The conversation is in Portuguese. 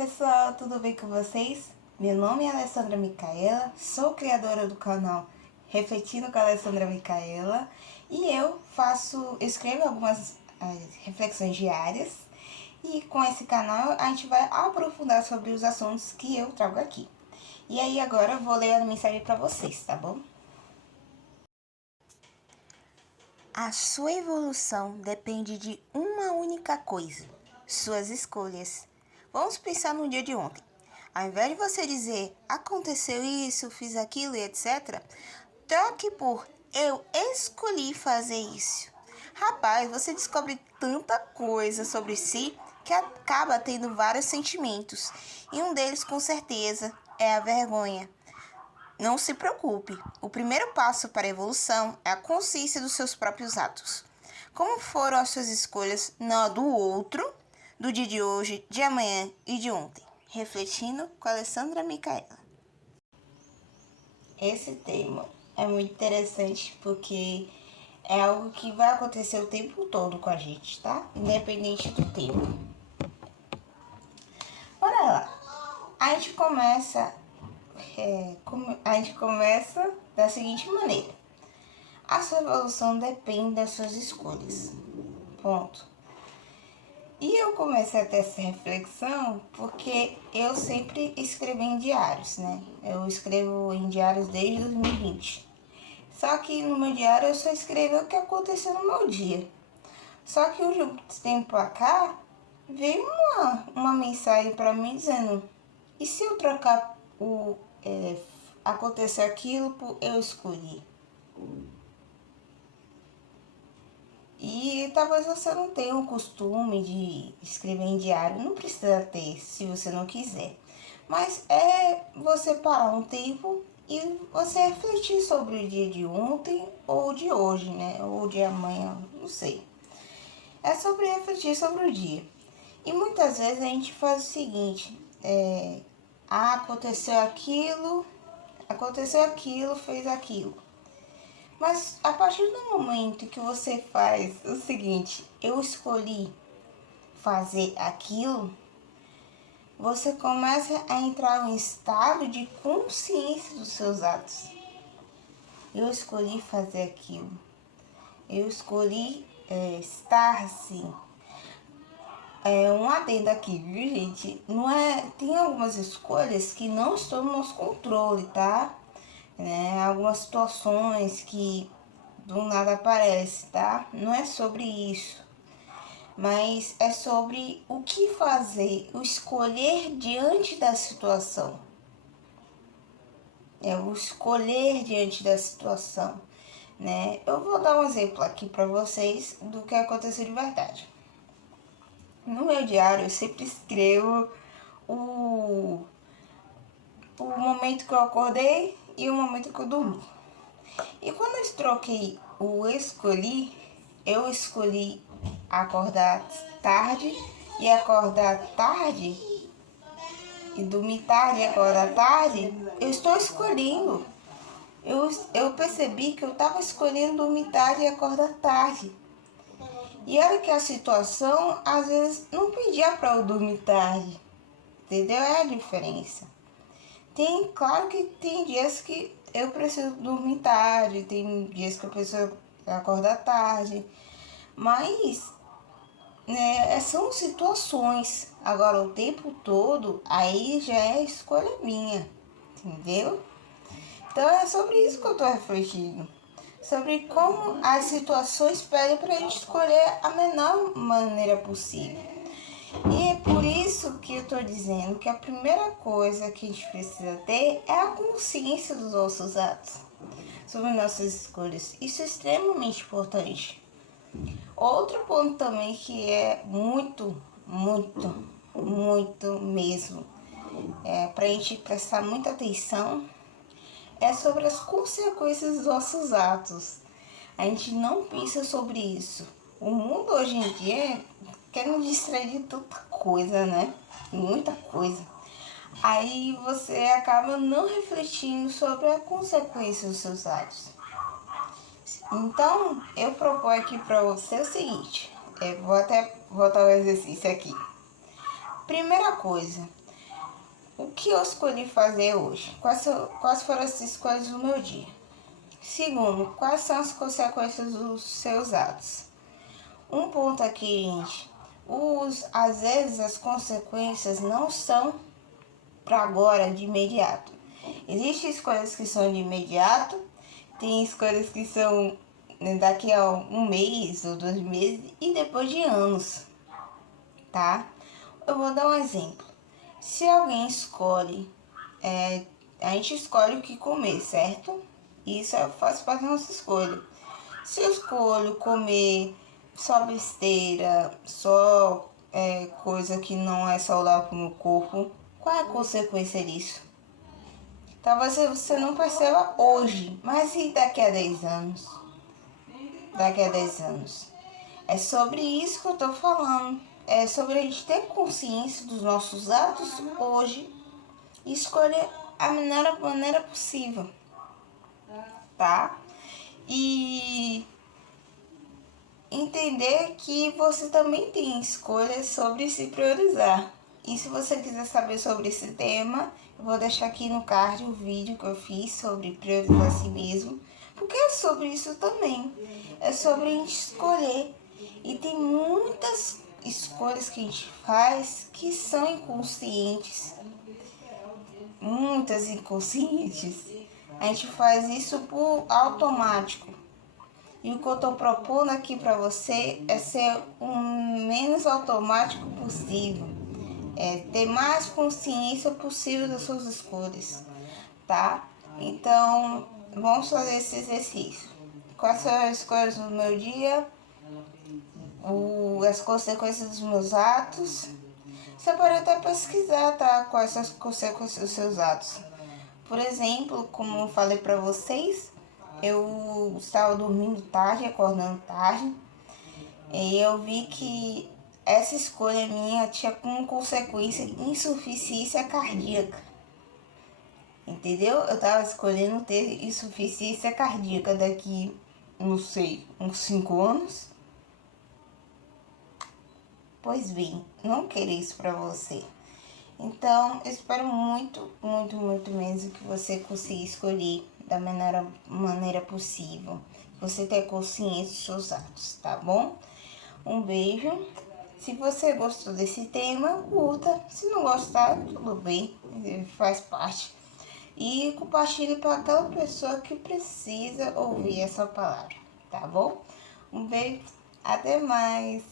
pessoal, tudo bem com vocês? Meu nome é Alessandra Micaela, sou criadora do canal Refletindo com a Alessandra Micaela e eu escrevo algumas reflexões diárias e com esse canal a gente vai aprofundar sobre os assuntos que eu trago aqui. E aí agora eu vou ler a mensagem para vocês, tá bom? A sua evolução depende de uma única coisa: suas escolhas. Vamos pensar no dia de ontem. Ao invés de você dizer, aconteceu isso, fiz aquilo e etc., troque por, eu escolhi fazer isso. Rapaz, você descobre tanta coisa sobre si que acaba tendo vários sentimentos. E um deles, com certeza, é a vergonha. Não se preocupe, o primeiro passo para a evolução é a consciência dos seus próprios atos. Como foram as suas escolhas, não a do outro, do dia de hoje, de amanhã e de ontem? Refletindo com a Alessandra Micaela. Esse tema é muito interessante porque é algo que vai acontecer o tempo todo com a gente, tá? Independente do tempo. Bora lá. A gente começa da seguinte maneira: a sua evolução depende das suas escolhas. Ponto. E eu comecei a ter essa reflexão porque eu sempre escrevi em diários, né? Eu escrevo em diários desde 2020. Só que no meu diário eu só escrevo o que aconteceu no meu dia. Só que de um tempo pra cá veio uma mensagem pra mim dizendo: e se eu trocar acontecer aquilo por eu escolhi? E talvez você não tenha o costume de escrever em diário, não precisa ter se você não quiser. Mas é você parar um tempo e você refletir sobre o dia de ontem ou de hoje, né? Ou de amanhã, não sei. É sobre refletir sobre o dia. E muitas vezes a gente faz o seguinte: aconteceu aquilo, fez aquilo. Mas a partir do momento que você faz o seguinte, eu escolhi fazer aquilo, você começa a entrar em um estado de consciência dos seus atos. Eu escolhi fazer aquilo. Eu escolhi estar assim. Um adendo aqui, viu, gente? Não é, tem algumas escolhas que não estão no nosso controle, tá? Algumas situações que do nada aparece, tá? Não é sobre isso, mas é sobre o que fazer, o escolher diante da situação. É o escolher diante da situação, né? Eu vou dar um exemplo aqui para vocês do que aconteceu de verdade. No meu diário eu sempre escrevo o momento que eu acordei e o momento que eu dormi. E quando eu troquei eu escolhi acordar tarde e acordar tarde, e dormir tarde e acordar tarde, eu estou escolhendo. Eu percebi que eu estava escolhendo dormir tarde e acordar tarde. E era que a situação, às vezes, não pedia para eu dormir tarde. Entendeu? É a diferença. Claro que tem dias que eu preciso dormir tarde, tem dias que eu preciso acordar tarde, mas são situações. Agora, o tempo todo, aí já é escolha minha, entendeu? Então é sobre isso que eu tô refletindo, sobre como as situações pedem pra gente escolher a menor maneira possível. E é por isso que eu tô dizendo que a primeira coisa que a gente precisa ter é a consciência dos nossos atos, sobre nossas escolhas. Isso é extremamente importante. Outro ponto também que é muito mesmo, pra gente prestar muita atenção, é sobre as consequências dos nossos atos. A gente não pensa sobre isso. O mundo hoje em dia quer nos distrair de tanta coisa, né? Muita coisa. Aí você acaba não refletindo sobre a consequência dos seus atos. Então, eu proponho aqui para você o seguinte. Vou até botar o exercício aqui. Primeira coisa, o que eu escolhi fazer hoje? Quais foram as escolhas do meu dia? Segundo, quais são as consequências dos seus atos? Um ponto aqui, gente. Às vezes as consequências não são para agora, de imediato. Existem escolhas que são de imediato, tem escolhas que são daqui a um mês ou 2 meses e depois de anos, tá? Eu vou dar um exemplo. Se alguém escolhe, a gente escolhe o que comer, certo? Isso faz parte da nossa escolha. Se eu escolho comer só besteira, só coisa que não é saudável para o meu corpo, qual é a consequência disso? Talvez você não perceba hoje, mas e daqui a 10 anos? Daqui a 10 anos. É sobre isso que eu tô falando. É sobre a gente ter consciência dos nossos atos hoje e escolher a melhor maneira possível, tá? E entender que você também tem escolhas sobre se priorizar. E se você quiser saber sobre esse tema, eu vou deixar aqui no card o vídeo que eu fiz sobre priorizar a si mesmo, porque é sobre isso também. É sobre a gente escolher. E tem muitas escolhas que a gente faz que são inconscientes. Muitas inconscientes. A gente faz isso por automático. E o que eu estou propondo aqui para você é ser o menos automático possível. É ter mais consciência possível das suas escolhas, tá? Então, vamos fazer esse exercício. Quais são as escolhas do meu dia? As consequências dos meus atos. Você pode até pesquisar, tá? Quais são as consequências dos seus atos. Por exemplo, como eu falei para vocês, eu estava dormindo tarde, acordando tarde, e eu vi que essa escolha minha tinha como consequência insuficiência cardíaca. Entendeu? Eu estava escolhendo ter insuficiência cardíaca daqui, não sei, uns 5 anos. Pois bem, não querer isso para você. Então, eu espero muito, muito, muito mesmo que você consiga escolher da melhor maneira possível. Você ter consciência dos seus atos, tá bom? Um beijo. Se você gostou desse tema, curta. Se não gostar, tudo bem, faz parte. E compartilhe para aquela pessoa que precisa ouvir essa palavra, tá bom? Um beijo, até mais.